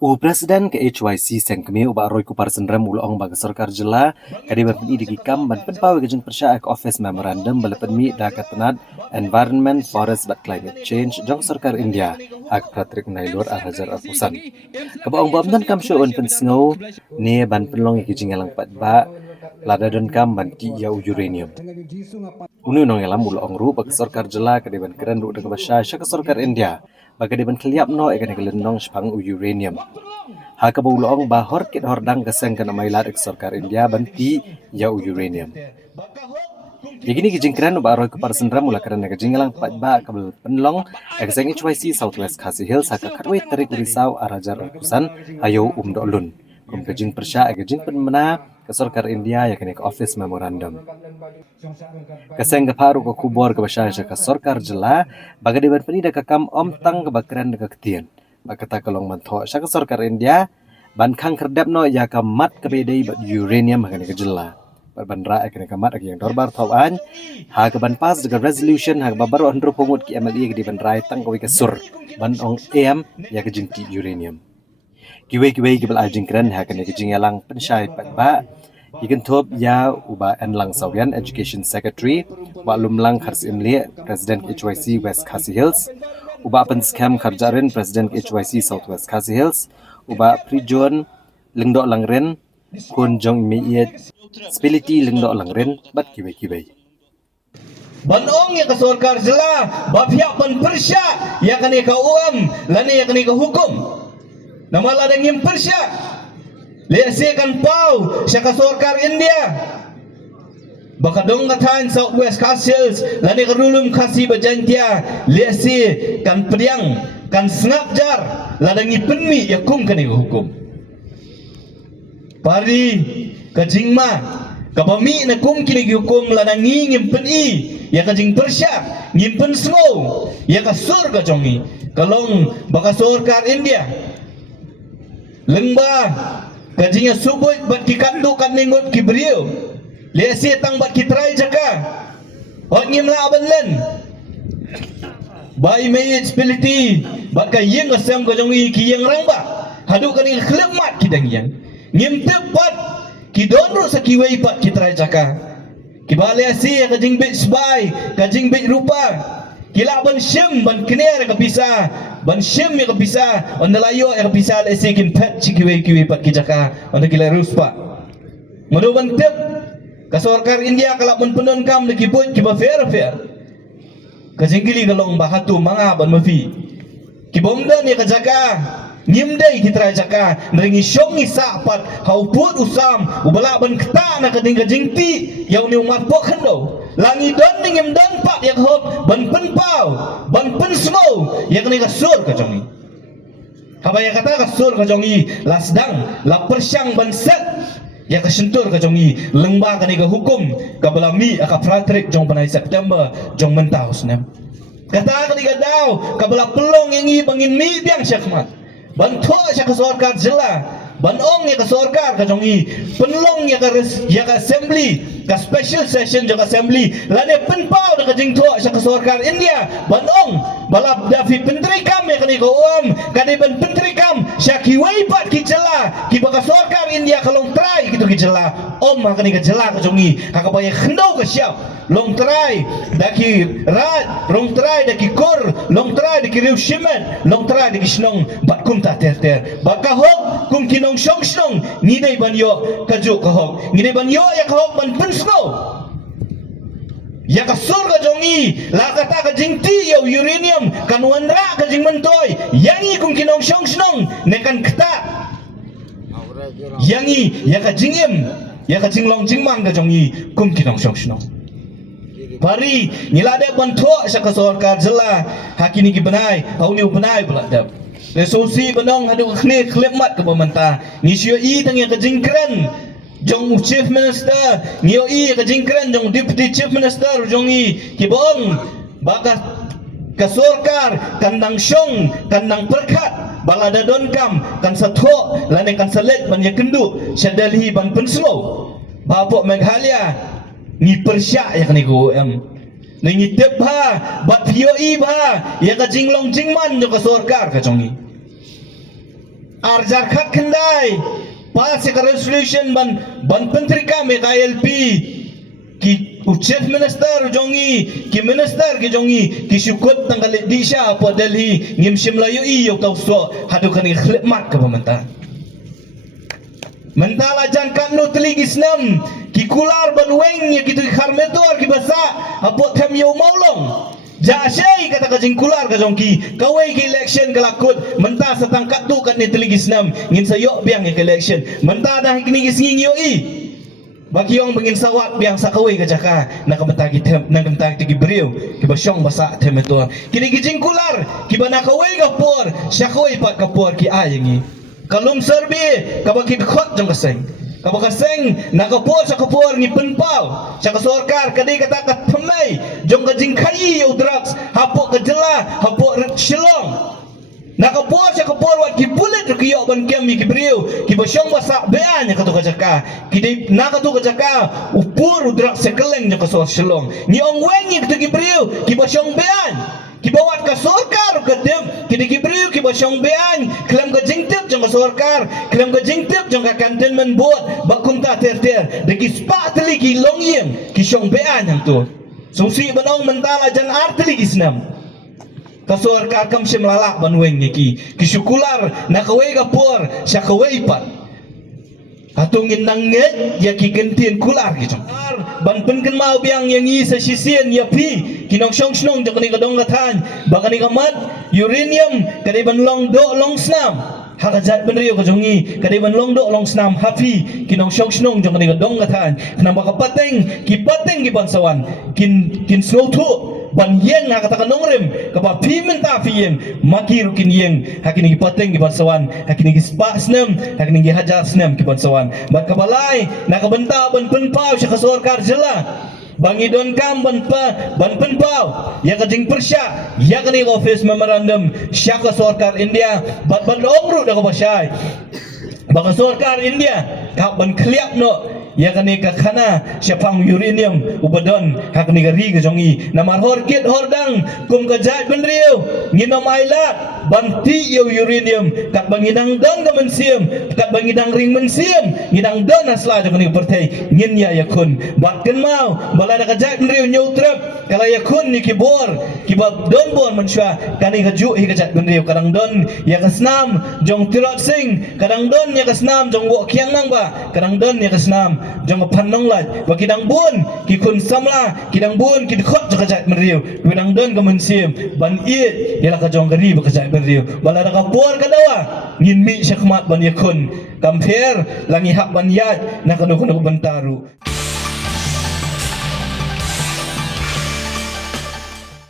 O Presiden ke HYC sengkemi uba aroi ku parsenram ulong bagi sarkar jela kadi berpeni digikam ban penpawe gejeng persya ek office memorandum balepenmi dakat tenat environment forest but climate change jong sarkar India hak Patrick Nailur arhajar apusan kabaong bamdan kam syuun pensengau ne ban penlong gejeng elang patba lada dan kam ban ti ya uranium unu nong elam ulong ru bagi sarkar jela kadi ban keren ru dengan basya syak sarkar India bagi deban keliap no ekan kelendong sepang uranium. Haka baulong bahor kit hordang keseng kana mailat ek sarkar India banti ya uranium. Begini gijingkran ba aroi kupar sendram mula karena gijingalang patba kabel penlong ek seng HYC Southwest Khasi Hills haka katwe terik risau arajar ratusan ayo dolun. Kum gijing persya ek gijing penmena ke sarkar India ya kene ke office memorandum. Keseng keparu ke kubor ke basya ke sarkar jela baga deban penida kakam om tang ke bakran ke ketian. Bakata kalong manto syak sarkar India ban khang kerdap no ya kamat ke bedai bat uranium hangane ke jela. Bandra ekene kamat yang dorbar tauan ha ke ban pas dengan resolution ha babaru andro pungut ki MLE ke ban rai tang ke sur ban ong em ya ke jingti uranium. Kiwe ke bal ajing kren ha kene ke jingalang pensyai patba Ikan top ya uba enlang sawian Education Secretary uba lumlang khars imli President HYC West Khasi Hills uba pen scam kharjarin President HYC Southwest Khasi Hills uba prijon lengdok langren kun jong miet spility lengdok langren bat kiwe Banong ya ke sarkar jela bapia pen persya ya kane ka uam lane ya kane ka hukum nama ladang yang persya lesekan pau syaka sarkar India baka dong katan Southwest Khasi Hills lani kerulum khasi bajantia lese kan pediang kan snapjar ladangi penmi ya kum kani hukum pari kajingma kabami na kum kini hukum ladangi ngimpeni ya kajing persya ngimpen snow ya ka surga jongi kalong baka sarkar India lengba kajinya subuh bat ki kandu kan ningut ki beriu lesi tang bat ki trai jaka ot ngimla banlen bai mai spiliti bat ka yeng asam ka jongi ki yeng rangba hadu kan ni khlemat ki dang yang ngim tepat ki donro sakiwei pat ki trai jaka ki bale asi ka jing bit sbai ka jing bit rupa kila ban shem ban kner ka bisa ban shem ya ka bisa on layo ya ka bisa le sekin pet kiwe pat ki jaka on kila ruspa madu ban tep ka sarkar India kala mun penon kam de ki put ki ba fair ka jingili ka long bahatu manga ban mafi ki bomdan ya ka jaka nyimdai ki tra jaka nringi shongi sapat hau put usam ubala ban kta na ka ding jingti yau ni umat pok khando langi don ningim don pak yak hop ban pen pau ban pen snow yak ni ka sur ka jongi habaya kata ka sur ka jongi lasdang la persyang ban set yak ka sentur ka jongi lengba ka ni ka hukum ka belami aka Patrick jong panai September jong mentau snem kata ka ni ka daw ka bela pelong yang i bangin mi biang syakmat ban tho syak sarkar jela ban ong ya ka sarkar ka jongi penlong ya ka assembly ka special session jong assembly lane penpau da ka jingtho syak sarkar India ban ong balap dafi penteri kam ya kani ko kani ban penteri kam syaki wai pat ki jela ki baka sarkar India kalong try gitu ki jela ma kani ka jela ka jongi ka ka baye khendau ka syap long try daki rat long try daki kor long try daki riu shimet long try daki snong bat kum ta ter baka hok kum kinong shong ngidai ban yo kaju ka hok ngidai ban yo ya ka hok ban pen snow ya ka surga jongi la kata ka jingti yo uranium kan wanra ka jing mentoy yangi kum kinong shong ne kan kta yangi ya ka jingem ya ka jinglong jingmang ka jongi kum kinong shong pari nilade bantu sa ka sarkar jela hakini ki benai hauni benai beladap resolusi benong hadu khne khlemat ke pemerintah ngisio i tang ya ka jingkran jong chief minister ngio i ka jingkran jong deputy chief minister jong i kibong baka ka sarkar kandang syong kandang perkat balada donkam kan satho lane kan selek ban ya kendu syadalhi ban penslo babok Meghalaya ni persya ya kani ko ni tebha bat pio i bha ya ka jinglong jingman jo ka sarkar ka jongi arjar khat kendai pas ka resolution ban menteri kami KLP ki chief minister jongi ki minister ki jongi ki syukut tanggal disha po Delhi ngim Shimla yu yok tau so hadu kani khidmat ka pemerintah mentala jan kamno teligi snam ki kular ban weng ya kitu kharmetor ki basa apo them yo maulong Jasai kata kajing kular ka jongki kawai ki election kalakut mentah setang katu kat ni teligi snam ngin sayok biang ke election mentah dah kini gising yo i bagi yang bengin sawat biang sakawai ka jaka nak betagi tem nak betagi ki beriu ki basyong basa tem itu kini kajing kular ki bana kawai ka por syakawai pat ka por ki ayangi kalum serbi ka baki khot jong kaseng kabakaseng nakapor sa kapor ni penpau sa kasorkar kadi kata katmay jong kajing kai yo drugs hapo kajela hapo shilong nakapor sa kapor wat ki bullet ki yo ban kem ki brio ki basyong basa bean ya katu kajaka kidi nakatu kajaka upur drugs sa keleng jong kasor shilong ni ong wengi ki brio ki basyong bean ki bawat ka sorkar kadem kidi ki brio ki basyong bean klem ka jingtip jong ka sorkar klem ka jingtip jong ka cantonment board bakunta ter de ki spa teli ki longyem ki syong bean yang tu so si banong mentala jan arteli isnam ka sorkar kam shimlalak banweng ki syukular nakawai ka por sya kawai pat atungin nanget ya ki gentien kular ki jong ban penken mau biang yang i sa sisien ya pi kinong syong snong jong ni kadong kathan bakani kamat uranium kadi ban long do long snam hakajat benrio ka jongi kadi ban long do long snam hafi kinong syong snong jong ni kadong kathan kenapa ka pateng ki bansawan kin snow tu ban yeng na kata kanongrem kapa pi menta fi yeng maki rukin yeng hakini ki pateng ki bansawan hakini ki spa snem hakini ki hajar snem ki bansawan bat kabalai na kabenta ban penpau sya kasorkar jela bangi don kam ban penpau ya kajing persya ya kani office memorandum sya kasorkar India bat ban ongru da kabasyai baka sorkar India ka ban kliak no ya kani ka khana syapang uranium ubadon hak ni gari ka jongi namar horkit hordang kum ka jat benriu nginom ailat banti yo uranium kat banginang don ka mensiam kat banginang ring mensiam ngidang don asla jong ni pertai ngin ya yakun batken mau bala ka jat benriu nyutrep kala yakun ni kibor kibab don bor mensya kani ka ju hi ka jat benriu kadang don ya kasnam jong tirot sing kadang don ya kasnam jong wo kiang nang ba kadang don ya kasnam jong panong lat wa kidang bun ki kun samla kidang bun ki khot jajat meriu kidang don ka mensim ban it yala ka jong gari ba kajat meriu bala ka por ka dawa ngin mi syakmat ban yakun kamper langi hak ban yat na kanu bentaru